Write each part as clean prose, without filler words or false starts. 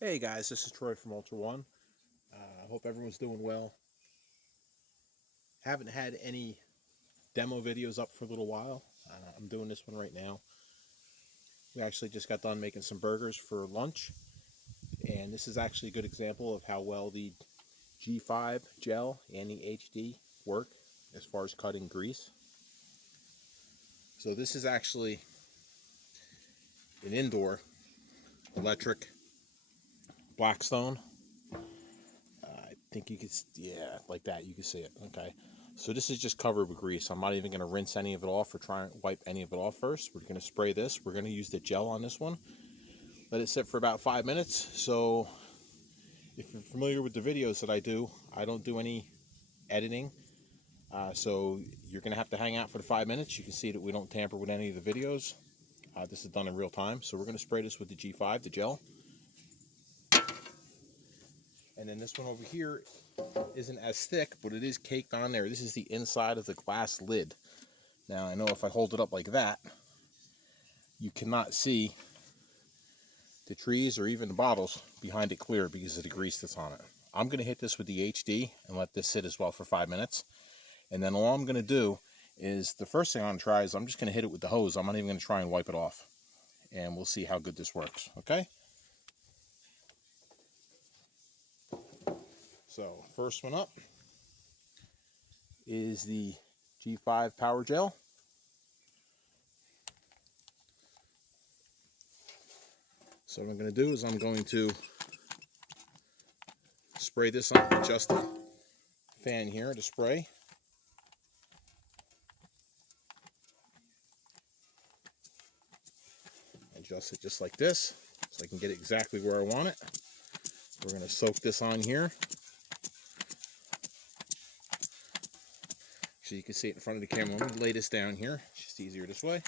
Hey guys, this is Troy from UltraONE. I hope everyone's doing well. Haven't had any demo videos up for a little while. I'm doing this one right now. We actually just got done making some burgers for lunch, and this is actually a good example of how well the G5 gel and the HD work as far as cutting grease. So this is actually an indoor electric Blackstone. I think you could, yeah, like that, you can see it. Okay. So this is just covered with grease. I'm not even going to rinse any of it off or try and wipe any of it off first. We're going to spray this. We're going to use the gel on this one. Let it sit for about 5 minutes. So if you're familiar with the videos that I don't do any editing. So you're going to have to hang out for the 5 minutes. You can see that we don't tamper with any of the videos. This is done in real time. So we're going to spray this with the G5, the gel. And then this one over here isn't as thick, but it is caked on there. This is the inside of the glass lid. Now I know if I hold it up like that, you cannot see the trees or even the bottles behind it clear because of the grease that's on it. I'm going to hit this with the HD and let this sit as well for 5 minutes. And then all I'm going to do is, the first thing I'm going to try is I'm just going to hit it with the hose. I'm not even going to try and wipe it off. And we'll see how good this works, okay? So, first one up is the G5 Power Gel. So what I'm going to do is I'm going to spray this on, adjust the fan here to spray. Adjust it just like this so I can get it exactly where I want it. We're going to soak this on here. So you can see it in front of the camera. Let me lay this down here. It's just easier this way.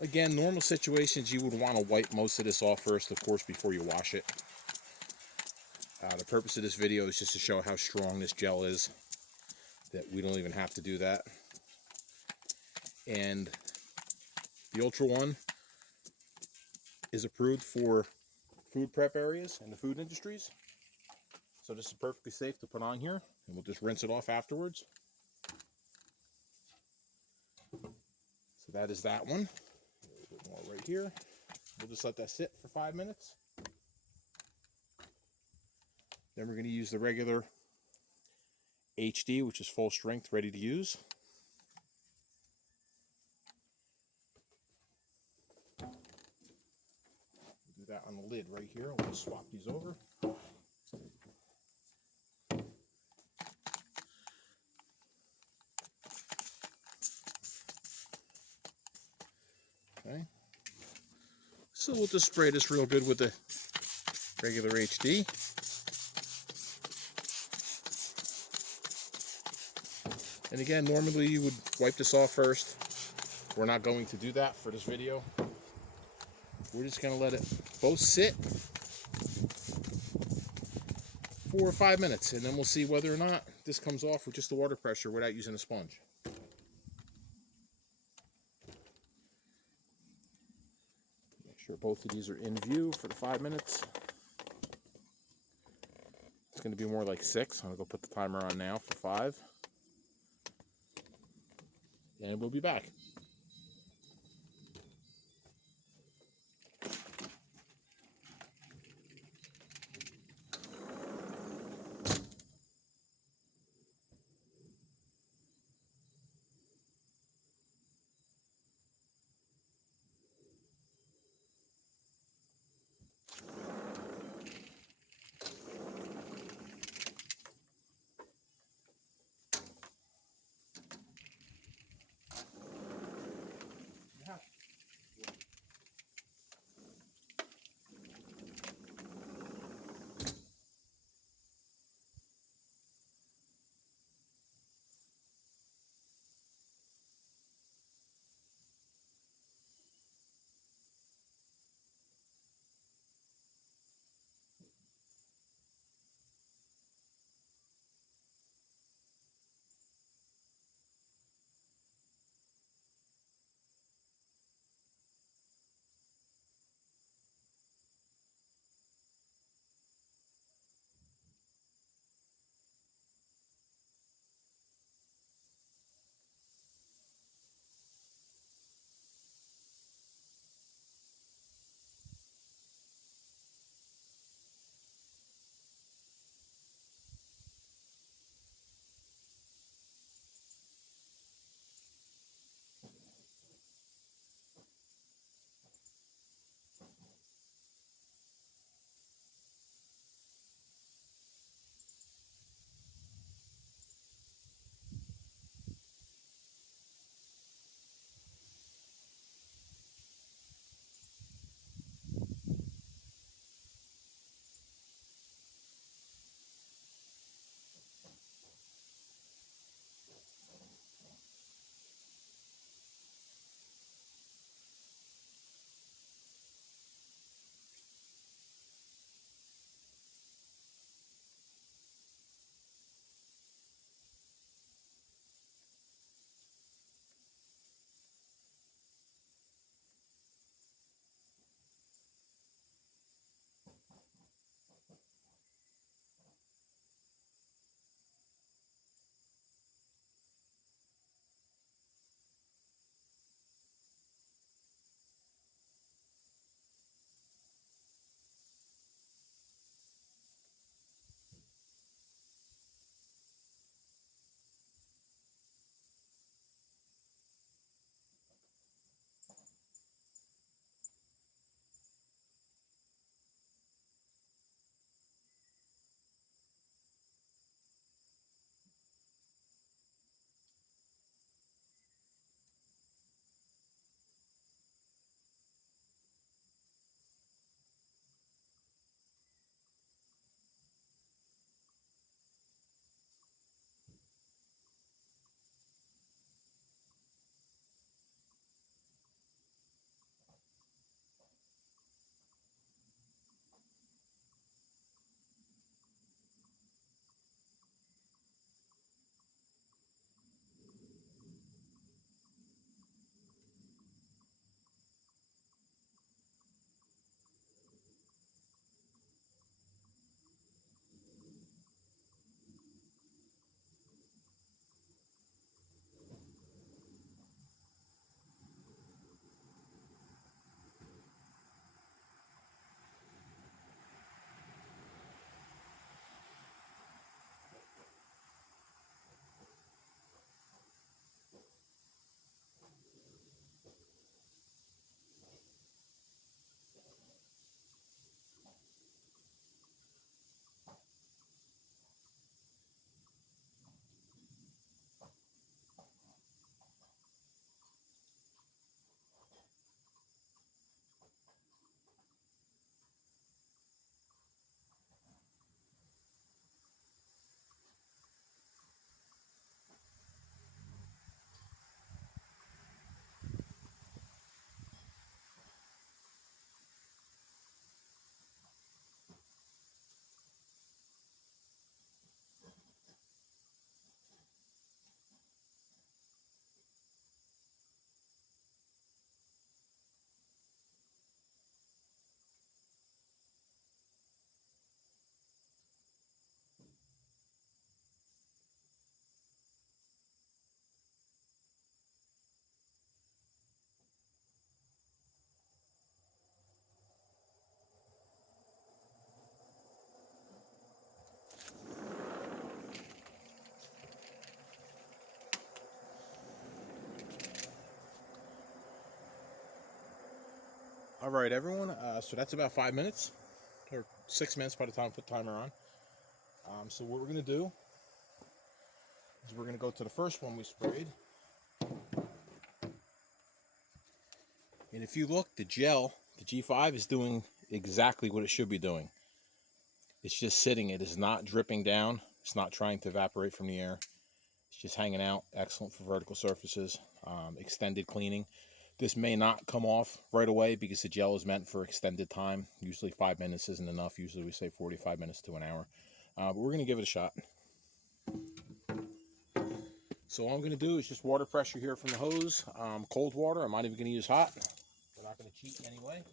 Again, normal situations you would want to wipe most of this off first, of course, before you wash it. The purpose of this video is just to show how strong this gel is, that we don't even have to do that. And the UltraONE is approved for food prep areas and the food industries. So this is perfectly safe to put on here, and we'll just rinse it off afterwards. So that is that one. A little bit more right here. We'll just let that sit for 5 minutes. Then we're going to use the regular HD, which is full strength, ready to use. We'll do that on the lid right here. We'll just swap these over. Okay. So we'll just spray this real good with the regular HD. And again, normally you would wipe this off first. We're not going to do that for this video. We're just going to let it both sit for 5 minutes, and then we'll see whether or not this comes off with just the water pressure without using a sponge. Make sure both of these are in view for the 5 minutes. It's going to be more like 6. I'm going to go put the timer on now for 5. And we'll be back. All right, everyone. So that's about 5 minutes, or 6 minutes by the time I put the timer on. So what we're going to do is we're going to go to the first one we sprayed. And if you look, the gel, the G5 is doing exactly what it should be doing. It's just sitting. It is not dripping down. It's not trying to evaporate from the air. It's just hanging out. Excellent for vertical surfaces. Extended cleaning. This may not come off right away because the gel is meant for extended time. Usually 5 minutes isn't enough. Usually we say 45 minutes to an hour. But we're going to give it a shot. So all I'm going to do is just water pressure here from the hose. Cold water. I'm not even going to use hot. We're not going to cheat anyway.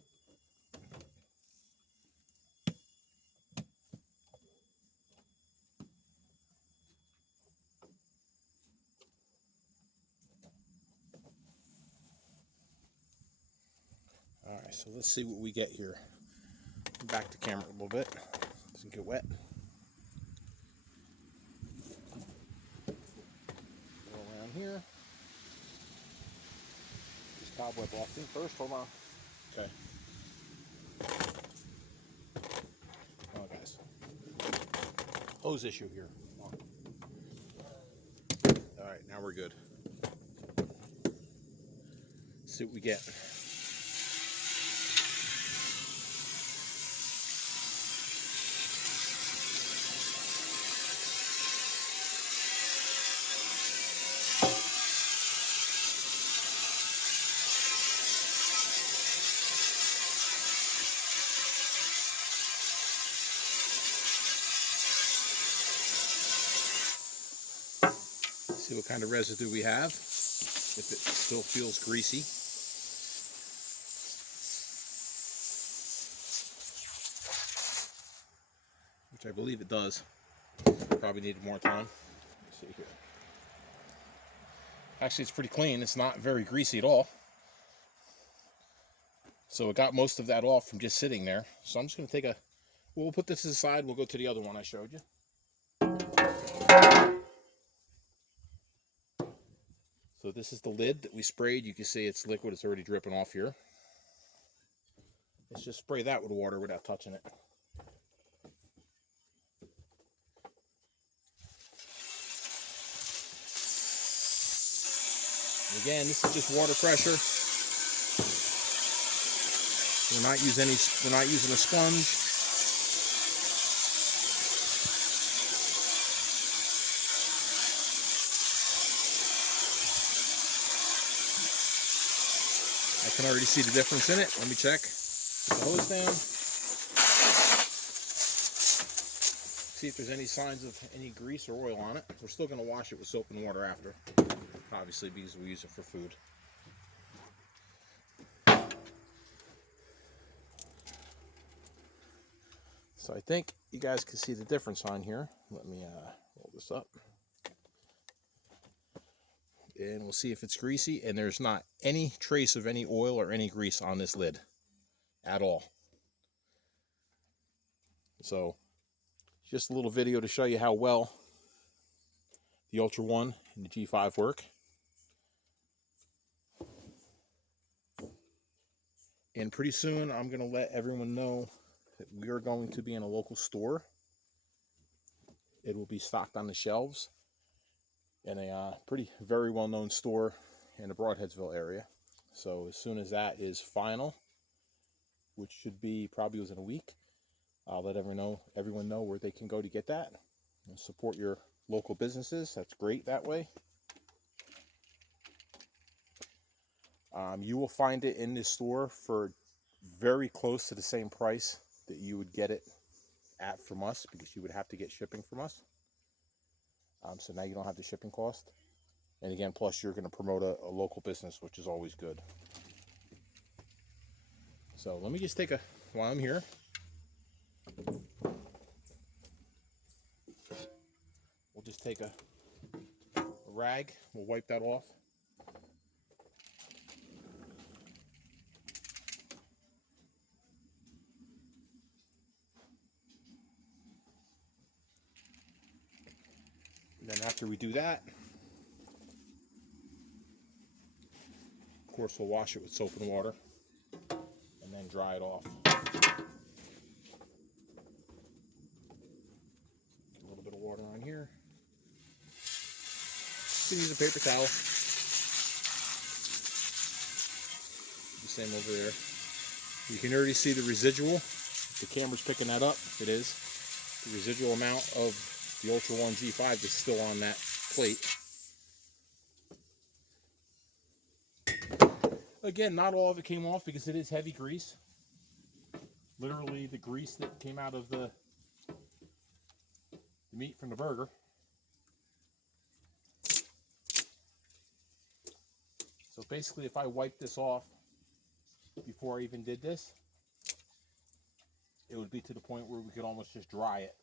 All right, so let's see what we get here. Back the camera a little bit. Doesn't get wet. Go around here. This cobweb off thing first. Hold on. Okay. Come on, guys. Hose issue here. Come on. All right, now we're good. Let's see what we get. See what kind of residue we have, if it still feels greasy. Which I believe it does. Probably needed more time. Let's see here. Actually, it's pretty clean. It's not very greasy at all. So it got most of that off from just sitting there. So I'm just going to take a... We'll put this aside. We'll go to the other one I showed you. So this is the lid that we sprayed. You can see it's liquid. It's already dripping off here. Let's just spray that with water without touching it. Again, this is just water pressure. We're not using a sponge. I can already see the difference in it. Let me check. Put the hose down. See if there's any signs of any grease or oil on it. We're still going to wash it with soap and water after, obviously, because we use it for food. So I think you guys can see the difference on here. Let me roll this up. And we'll see if it's greasy. And there's not any trace of any oil or any grease on this lid at all. So just a little video to show you how well the UltraONE and the G5 work. And pretty soon I'm going to let everyone know that we are going to be in a local store. It will be stocked on the shelves in a very well-known store in the Broadheadsville area. So as soon as that is final, which should be probably within a week, I'll let everyone know where they can go to get that. And support your local businesses. That's great that way. You will find it in this store for very close to the same price that you would get it at from us, because you would have to get shipping from us. So now you don't have the shipping cost. And again, plus you're going to promote a local business, which is always good. So let me just take while I'm here, we'll just take a rag. We'll wipe that off. And then after we do that, of course, we'll wash it with soap and water. And then dry it off. A little bit of water on here. You can use a paper towel. The same over there. You can already see the residual. The camera's picking that up. It is. The residual amount of the UltraONE Z5 is still on that plate. Again, not all of it came off because it is heavy grease. Literally the grease that came out of the meat from the burger. So basically, if I wipe this off before I even did this, it would be to the point where we could almost just dry it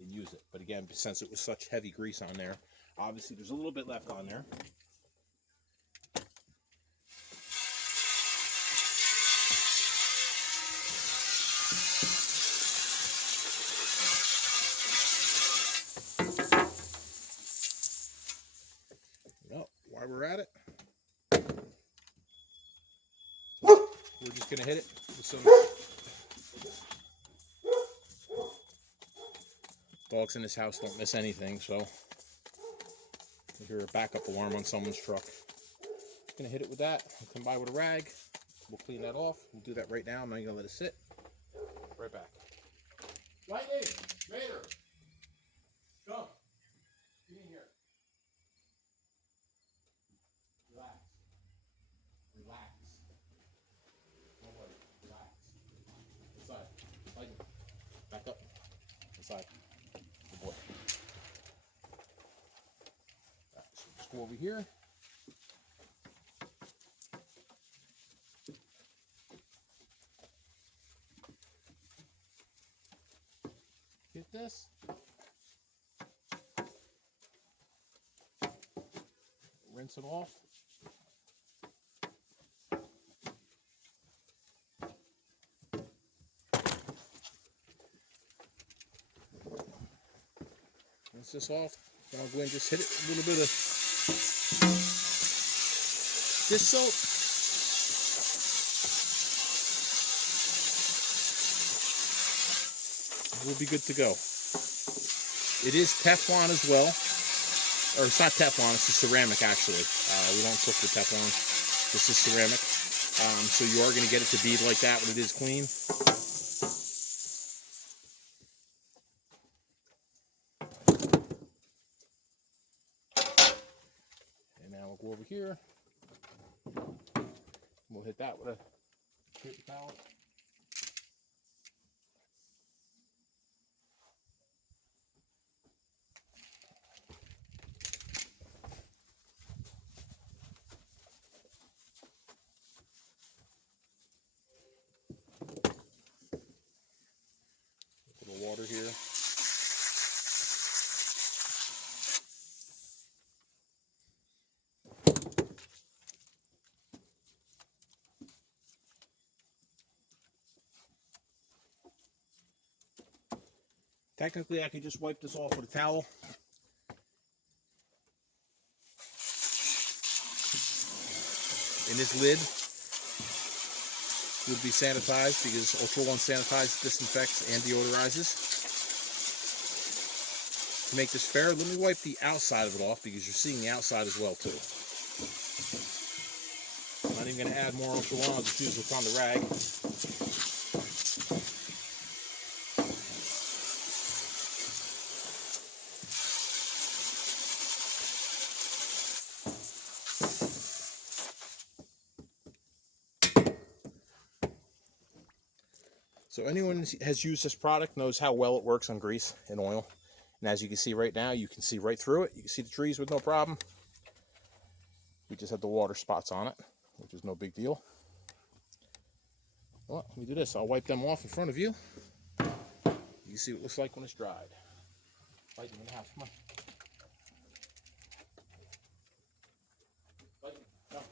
and use it. But again, since it was such heavy grease on there, obviously there's a little bit left on there. Well, while we're at it, we're just going to hit it with some. Dogs in this house don't miss anything, so you hear a backup alarm on someone's truck. Just going to hit it with that. I'll come by with a rag. We'll clean that off. We'll do that right now. I'm not going to let it sit. Right back. Lightning! Vader! Come. Get in here. Relax. Relax. Don't worry. Relax. Inside. Lightning. Back up. Inside. Good boy. Right, so just go over here. Get this. Rinse it off. Rinse this off. Then I'll go and just hit it with a little bit of dish soap. We'll be good to go. It is Teflon as well. Or it's not Teflon, it's a ceramic actually. We don't cook with Teflon. This is ceramic. So you are going to get it to bead like that when it is clean. And now we'll go over here. We'll hit that with a paper towel. A little water here. Technically, I could just wipe this off with a towel. And this lid would be sanitized because UltraONE sanitizes, disinfects, and deodorizes. To make this fair, let me wipe the outside of it off because you're seeing the outside as well too. I'm not even going to add more UltraONE, I'll just use what's on the rag. So anyone who has used this product knows how well it works on grease and oil. And as you can see right now, you can see right through it. You can see the trees with no problem. We just had the water spots on it, which is no big deal. Well, let me do this. I'll wipe them off in front of you. You can see what it looks like when it's dried. Lightning in the house, come on. Lightning, come.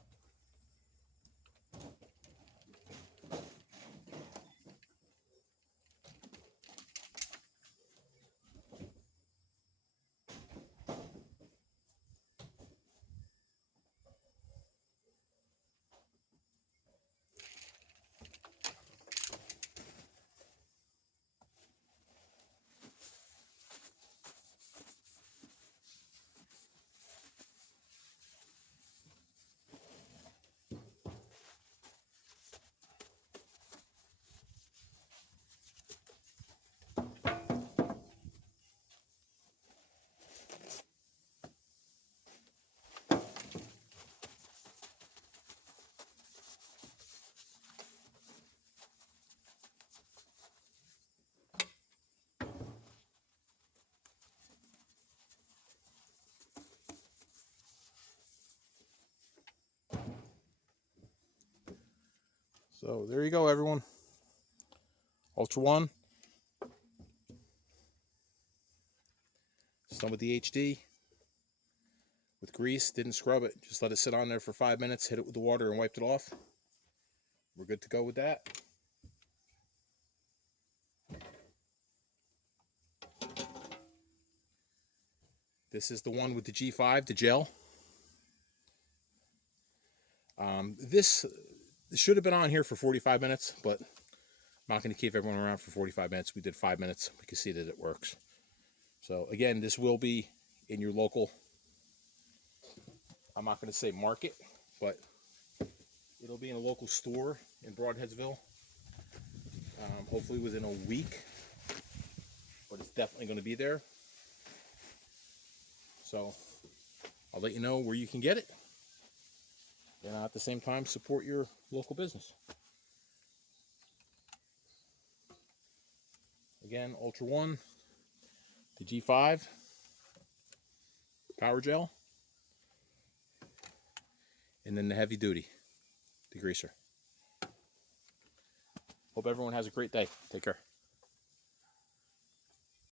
So there you go, everyone. UltraONE. Some with the HD. With grease, didn't scrub it. Just let it sit on there for 5 minutes, hit it with the water and wiped it off. We're good to go with that. This is the one with the G5, the gel. This should have been on here for 45 minutes, but I'm not going to keep everyone around for 45 minutes. We did 5 minutes. We can see that it works. So again, this will be in your local, I'm not going to say market, but it'll be in a local store in Broadheadsville, hopefully within a week, but it's definitely going to be there. So I'll let you know where you can get it, and at the same time support your local business. Again, UltraONE, the G5 power gel, and then the heavy duty, the greaser. Hope everyone has a great day. Take care.